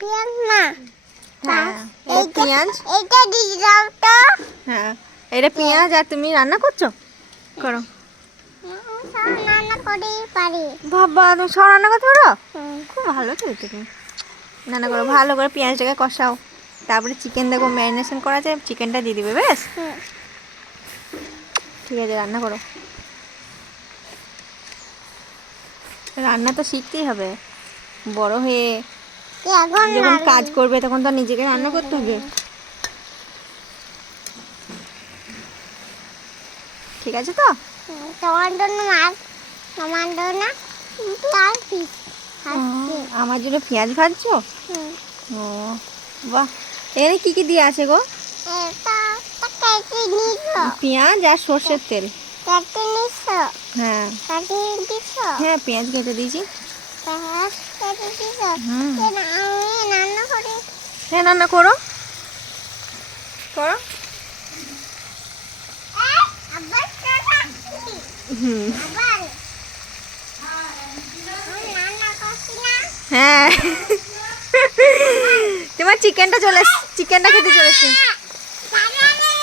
পেঁয়াজ না। হ্যাঁ এই পেঁয়াজ, এটা দিয়ে দাও তো। হ্যাঁ এটা পেঁয়াজ। আর তুমি রান্না করছো? করো। সব রান্না করে পারি। বাবা তুমি সব রান্না করতে পারো? হুম। খুব ভালো তো তুমি। রান্না করো ভালো করে, পেঁয়াজটাকে কষাও, তারপরে চিকেন দেখো ম্যারিনেশন করা যায়, চিকেনটা দিয়ে দিবে। বেশ হুম। ঠিক আছে, রান্না করো। রান্না তো শিখতেই হবে, বড় হয়ে এখন যখন কাজ করবে তখন তো নিজেকে রান্না করতে হবে। ঠিক আছে তো? তোমার জন্য মাছ, তোমার জন্য পেঁয়াজ পিস। আমার জন্য পেঁয়াজ ভাজছো? ও বাহ, এখানে কি কি দিয়ে আছে গো? এটা কেটে নিছো, পেঁয়াজ আর সর্ষের তেল। কেটে নিছো, হ্যাঁ কেটে দিছো, হ্যাঁ পেঁয়াজ কেটে দিয়েছি। পেঁয়াজ কেটে দিছো। হুম। আমি রান্না করি। হ্যাঁ রান্না করো করো। আবার খাচ্ছি। হুম। আবার আমি রান্না করছি না। হ্যাঁ তোমার চিকেনটা চলে চিকেনটা খেতে চলেছে। জানি।